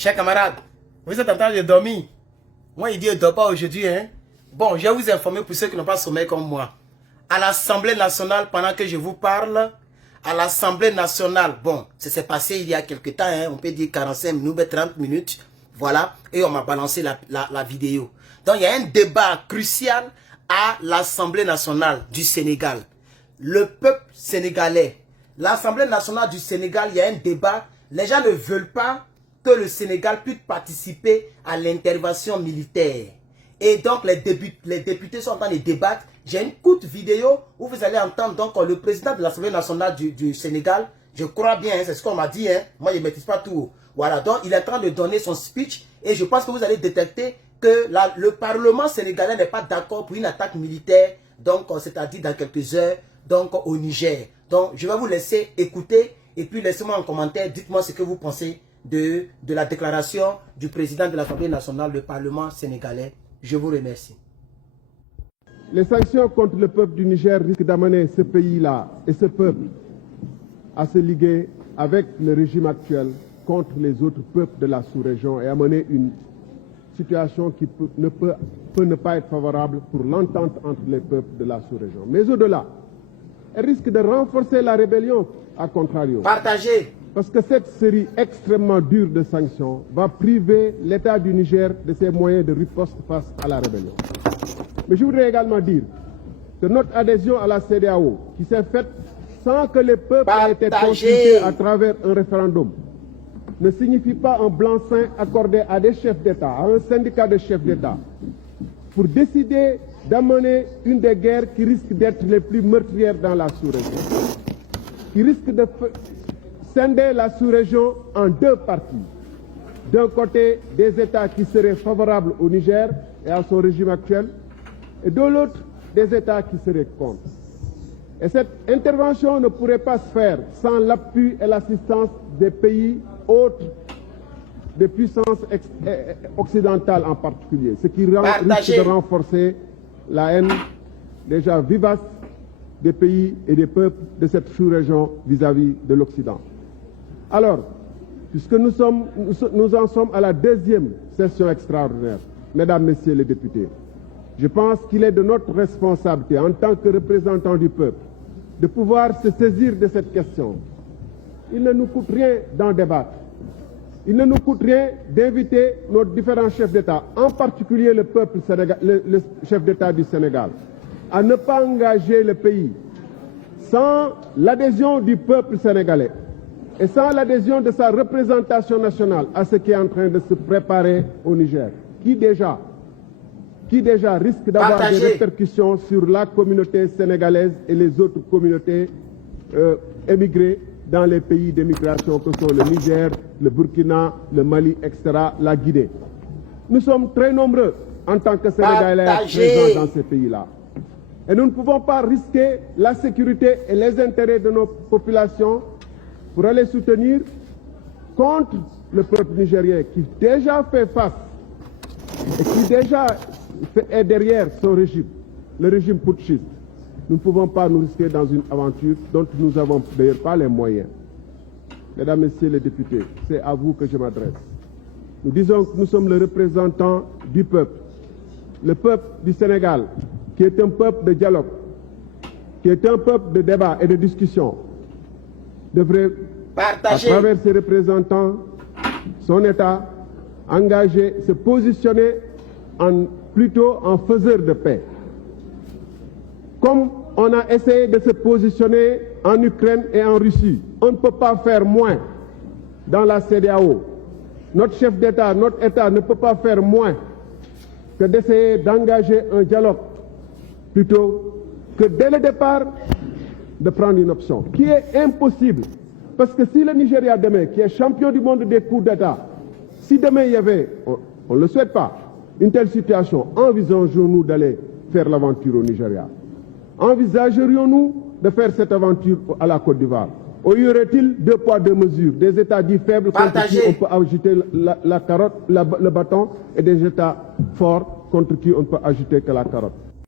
Chers camarades, vous êtes en train de dormir. Moi, il dit, ne dors pas aujourd'hui. Hein? Bon, je vais vous informer pour ceux qui n'ont pas sommeil comme moi. À l'Assemblée nationale, pendant que je vous parle, à l'Assemblée nationale, bon, ça s'est passé il y a quelques temps, hein, on peut dire 45 minutes, 30 minutes, voilà, et on m'a balancé la vidéo. Donc, il y a un débat crucial à l'Assemblée nationale du Sénégal. Le peuple sénégalais, l'Assemblée nationale du Sénégal, il y a un débat. Les gens ne veulent pas que le Sénégal puisse participer à l'intervention militaire. Et donc, les députés sont en train de débattre. J'ai une courte vidéo où vous allez entendre donc le président de l'Assemblée nationale du Sénégal. Je crois bien, hein, c'est ce qu'on m'a dit. Hein. Moi, je ne maîtrise pas tout. Voilà, donc il est en train de donner son speech. Et je pense que vous allez détecter que le Parlement sénégalais n'est pas d'accord pour une attaque militaire. Donc, c'est-à-dire dans quelques heures, donc au Niger. Donc, je vais vous laisser écouter. Et puis, laissez-moi en commentaire. Dites-moi ce que vous pensez de la déclaration du président de l'Assemblée nationale, le Parlement sénégalais. Je vous remercie. Les sanctions contre le peuple du Niger risquent d'amener ce pays-là et ce peuple à se liguer avec le régime actuel contre les autres peuples de la sous-région et amener une situation qui peut ne pas être favorable pour l'entente entre les peuples de la sous-région. Mais au-delà, elle risque de renforcer la rébellion à contrario. Partagez. Parce que cette série extrêmement dure de sanctions va priver l'État du Niger de ses moyens de riposte face à la rébellion. Mais je voudrais également dire que notre adhésion à la CEDEAO, qui s'est faite sans que les peuples aient été consultés à travers un référendum, ne signifie pas un blanc-seing accordé à des chefs d'État, à un syndicat de chefs d'État, pour décider d'amener une des guerres qui risque d'être les plus meurtrières dans la sous-région, qui risque de scinder la sous-région en deux parties. D'un côté, des États qui seraient favorables au Niger et à son régime actuel, et de l'autre, des États qui seraient contre. Et cette intervention ne pourrait pas se faire sans l'appui et l'assistance des pays autres, des puissances occidentales en particulier, ce qui risque de renforcer la haine déjà vivace des pays et des peuples de cette sous-région vis-à-vis de l'Occident. Alors, puisque nous en sommes à la deuxième session extraordinaire, mesdames, messieurs les députés, je pense qu'il est de notre responsabilité en tant que représentants du peuple de pouvoir se saisir de cette question. Il ne nous coûte rien d'en débattre. Il ne nous coûte rien d'inviter nos différents chefs d'État, en particulier le chef d'État du Sénégal, à ne pas engager le pays sans l'adhésion du peuple sénégalais et sans l'adhésion de sa représentation nationale à ce qui est en train de se préparer au Niger, qui déjà risque d'avoir des répercussions sur la communauté sénégalaise et les autres communautés émigrées dans les pays d'émigration que sont le Niger, le Burkina, le Mali, etc., la Guinée. Nous sommes très nombreux en tant que Sénégalais présents dans ces pays-là. Et nous ne pouvons pas risquer la sécurité et les intérêts de nos populations pour aller soutenir contre le peuple nigérien qui déjà fait face et qui déjà est derrière son régime, le régime putschiste. Nous ne pouvons pas nous risquer dans une aventure dont nous n'avons d'ailleurs pas les moyens. Mesdames, Messieurs les députés, c'est à vous que je m'adresse. Nous disons que nous sommes le représentant du peuple. Le peuple du Sénégal, qui est un peuple de dialogue, qui est un peuple de débat et de discussion, devrait, à travers ses représentants, son État, engager, se positionner plutôt en faiseur de paix. Comme on a essayé de se positionner en Ukraine et en Russie, on ne peut pas faire moins dans la CEDEAO. Notre chef d'État, notre État ne peut pas faire moins que d'essayer d'engager un dialogue plutôt que dès le départ de prendre une option qui est impossible. Parce que si le Nigeria demain, qui est champion du monde des coups d'État, si demain il y avait, on ne le souhaite pas, une telle situation, envisageons-nous d'aller faire l'aventure au Nigeria? Envisagerions-nous de faire cette aventure à la Côte d'Ivoire? Ou y aurait-il deux poids, deux mesures? Des États dits faibles contre qui on peut agiter la carotte, le bâton, et des États forts contre qui on ne peut agiter que la carotte.